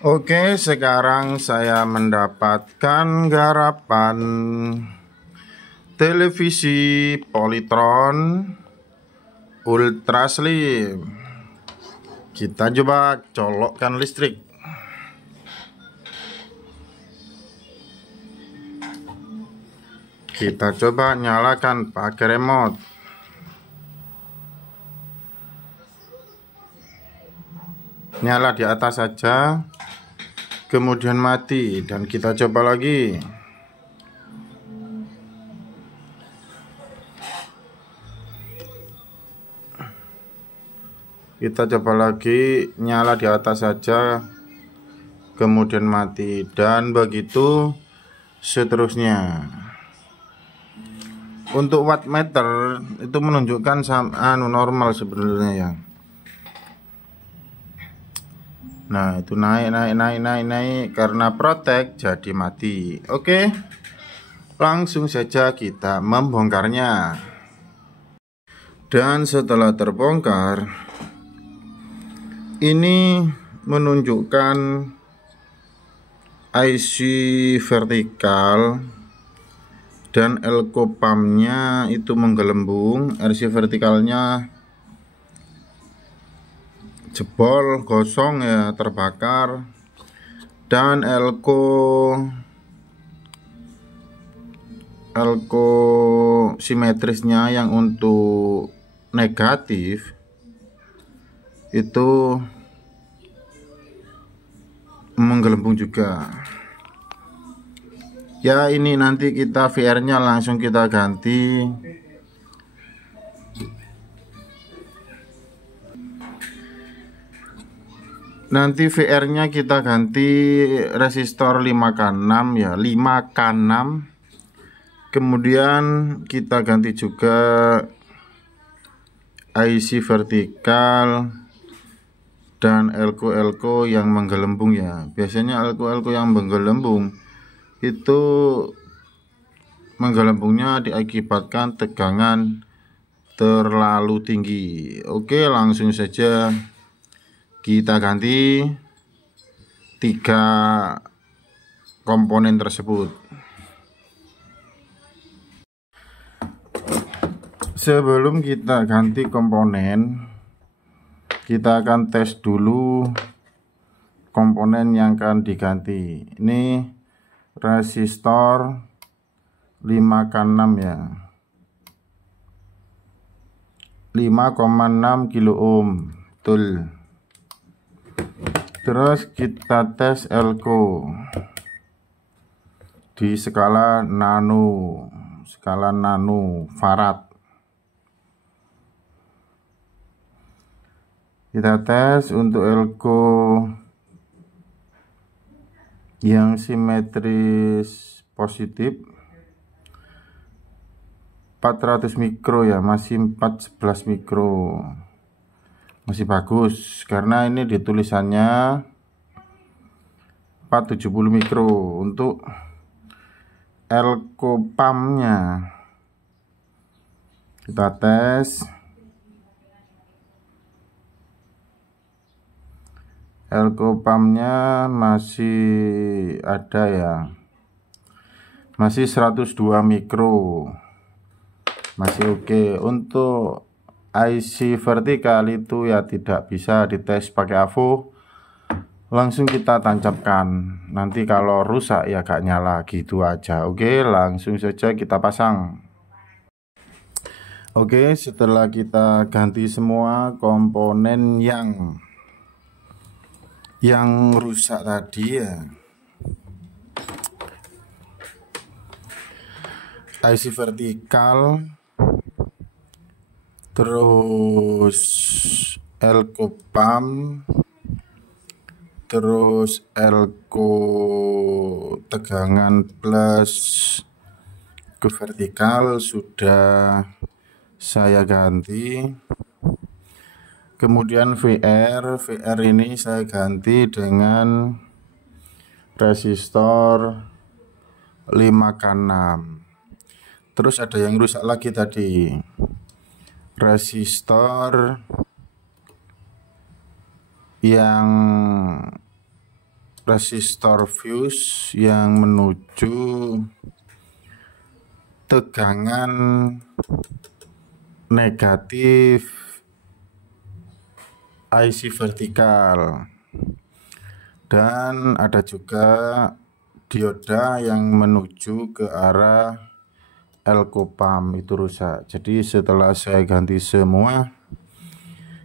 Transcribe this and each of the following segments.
Oke, sekarang saya mendapatkan garapan televisi Polytron Ultra Slim. Kita coba colokkan listrik. Kita coba nyalakan pakai remote. Nyala di atas saja, kemudian mati, dan kita coba lagi. Kita coba lagi, nyala di atas saja, kemudian mati, dan begitu seterusnya. Untuk wattmeter itu menunjukkan normal sebenarnya ya. Nah, itu naik karena protek jadi mati. Oke. Langsung saja kita membongkarnya. Dan setelah terbongkar, ini menunjukkan IC vertikal dan elko pumpnya itu menggelembung. RC vertikalnya jebol, gosong ya, terbakar, dan elko simetrisnya yang untuk negatif itu menggelembung juga ya. Ini nanti kita VR nya langsung kita ganti. Nanti VR nya kita ganti resistor 5K6 ya, 5K6. Kemudian kita ganti juga IC vertikal dan elko yang menggelembung ya. Biasanya elko yang menggelembung itu menggelembungnya diakibatkan tegangan terlalu tinggi. Oke, langsung saja kita ganti 3 komponen tersebut. Sebelum kita ganti komponen, kita akan tes dulu komponen yang akan diganti. Ini resistor 5K6 ya, 5,6 kilo ohm, betul. Terus kita tes elko di skala nano farad. Kita tes untuk elko yang simetris positif 400 mikro ya, masih 411 mikro, masih bagus karena ini di tulisannya 470 mikro. Untuk elko pumpnya kita tes. Elko pumpnya masih ada ya, masih 102 mikro, masih oke. Untuk IC vertikal itu ya tidak bisa dites pakai AVO, langsung kita tancapkan. Nanti kalau rusak ya gak nyala, gitu aja. Oke, langsung saja kita pasang. Oke, setelah kita ganti semua komponen yang rusak tadi ya, IC vertikal, terus elko pump, terus elko tegangan plus ke vertikal sudah saya ganti. Kemudian VR ini saya ganti dengan resistor 5K6. Terus ada yang rusak lagi tadi, resistor yang resistor fuse yang menuju tegangan negatif IC vertikal, dan ada juga dioda yang menuju ke arah elko pump itu rusak. Jadi setelah saya ganti semua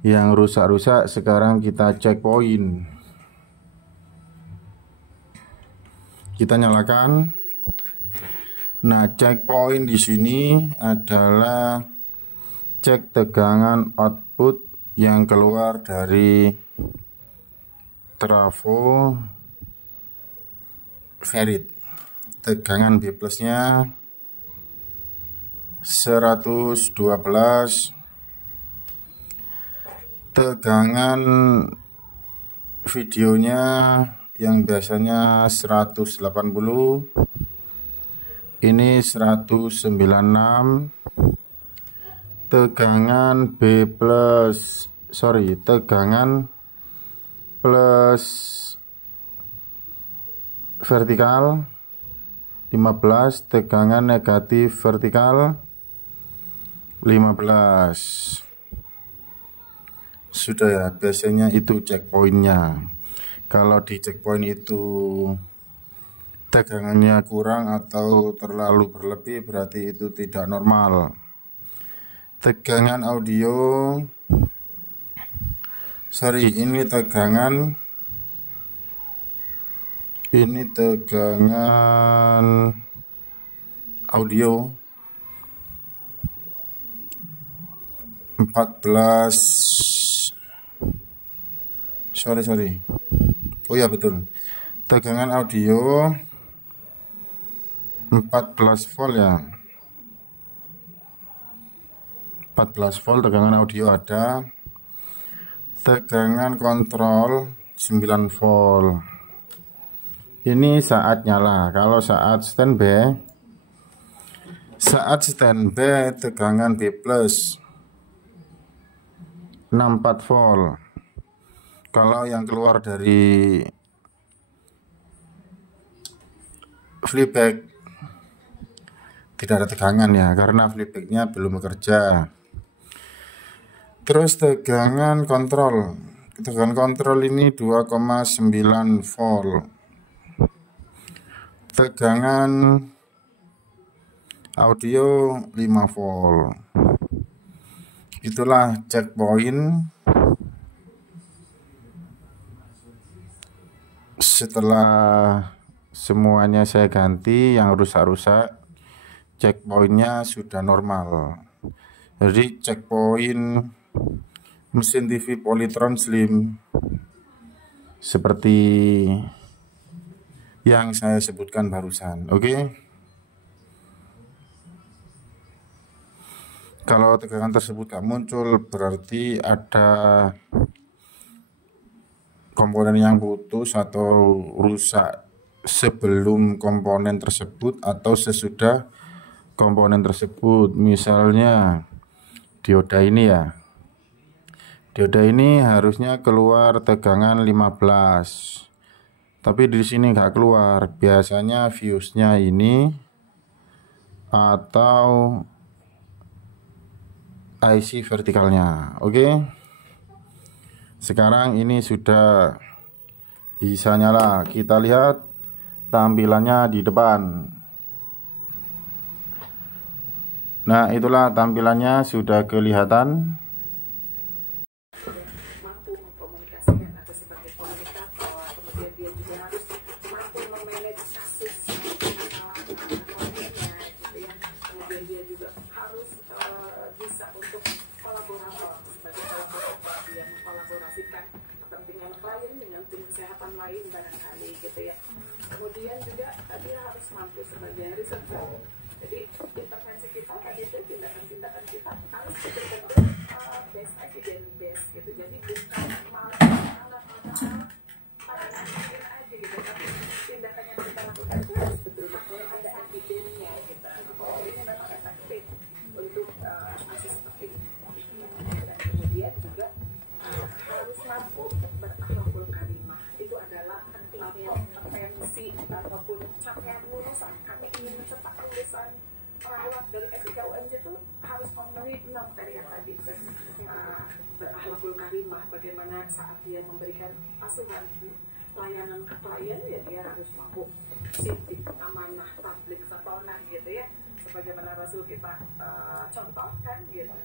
yang rusak-rusak, sekarang kita cek poin. Kita nyalakan. Nah, cek poin di sini adalah cek tegangan output yang keluar dari trafo ferit. Tegangan B plusnya 112, tegangan videonya yang biasanya 180, ini 196. Tegangan tegangan plus vertikal 15, tegangan negatif vertikal 15. Sudah ya, biasanya itu checkpointnya. Kalau di checkpoint itu tegangannya kurang atau terlalu berlebih, berarti itu tidak normal. Tegangan audio, ini tegangan audio 14. Oh ya, betul. Tegangan audio 14 volt ya. 14 volt tegangan audio ada. Tegangan kontrol 9 volt. Ini saat nyala. Kalau saat standby tegangan B plus 64 volt. Kalau yang keluar dari flipback tidak ada tegangan ya, karena flipbacknya belum bekerja. Terus tegangan kontrol ini 2,9 volt. Tegangan audio 5 volt. Itulah checkpoint. Setelah semuanya saya ganti, yang rusak-rusak, checkpointnya sudah normal. Jadi checkpoint mesin TV Polytron Slim seperti yang saya sebutkan barusan. Oke. Kalau tegangan tersebut gak muncul, berarti ada komponen yang putus atau rusak sebelum komponen tersebut atau sesudah komponen tersebut. Misalnya dioda ini ya. Dioda ini harusnya keluar tegangan 15. Tapi di sini nggak keluar. Biasanya fuse-nya ini atau IC vertikalnya. Oke. Sekarang ini sudah bisa nyala. Kita lihat tampilannya di depan. Nah, itulah tampilannya sudah kelihatan. Mampu mengkomunikasikan atau sebagai komunikator, kemudian dia juga harus mampu memanage kasus konfliknya, gitu ya. Kemudian dia juga harus bisa untuk kolaborator, sebagai kolaborator dia mengkolaborasikan kepentingan klien dengan tim kesehatan lain barangkali gitu ya. Kemudian juga dia harus mampu sebagai researcher. Jadi intervensi kita tadi itu tindakan-tindakan kita harus betul-betul best evidence based gitu. Jadi bukan malah bikin aja gitu, tapi tindakan yang kita lakukan itu harus betul-betul ada evidence-nya gitu. Oh, ini memang efektif untuk kasus seperti ini. Dan kemudian juga harus mampu berakhlakul karimah. Itu adalah pentingnya capaian lulusan, kami ingin mencetak lulusan perawat dari etika UMJ itu harus memenuhi 6 kriteria tadi. Berakhlakul karimah, bagaimana saat dia memberikan asuhan layanan ke klien, ya dia harus mampu sidik, amanah, tablik, satonah gitu ya, sebagaimana Rasul kita contohkan gitu.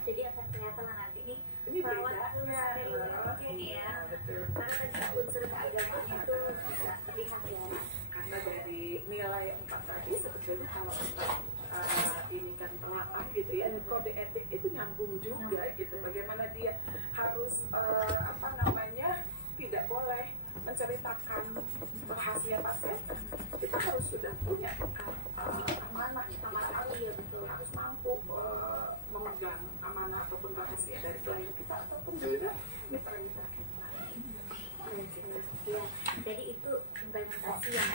Jadi akan kelihatan lah nanti nih perawat lulusan dari UMJ nih ya, karena tadi unsur keagamaan itu bisa terlihat ya. Karena dari nilai 4 tadi sebetulnya kalau kita ini kan telaah gitu ya, kode etik itu nyambung juga gitu, bagaimana dia harus tidak boleh menceritakan rahasia pasien, kita harus sudah punya amanah ya, betul, harus mampu memegang amanah ataupun rahasia dari klien kita ataupun juga mitra-mitra kita. Ya, jadi itu implementasi yang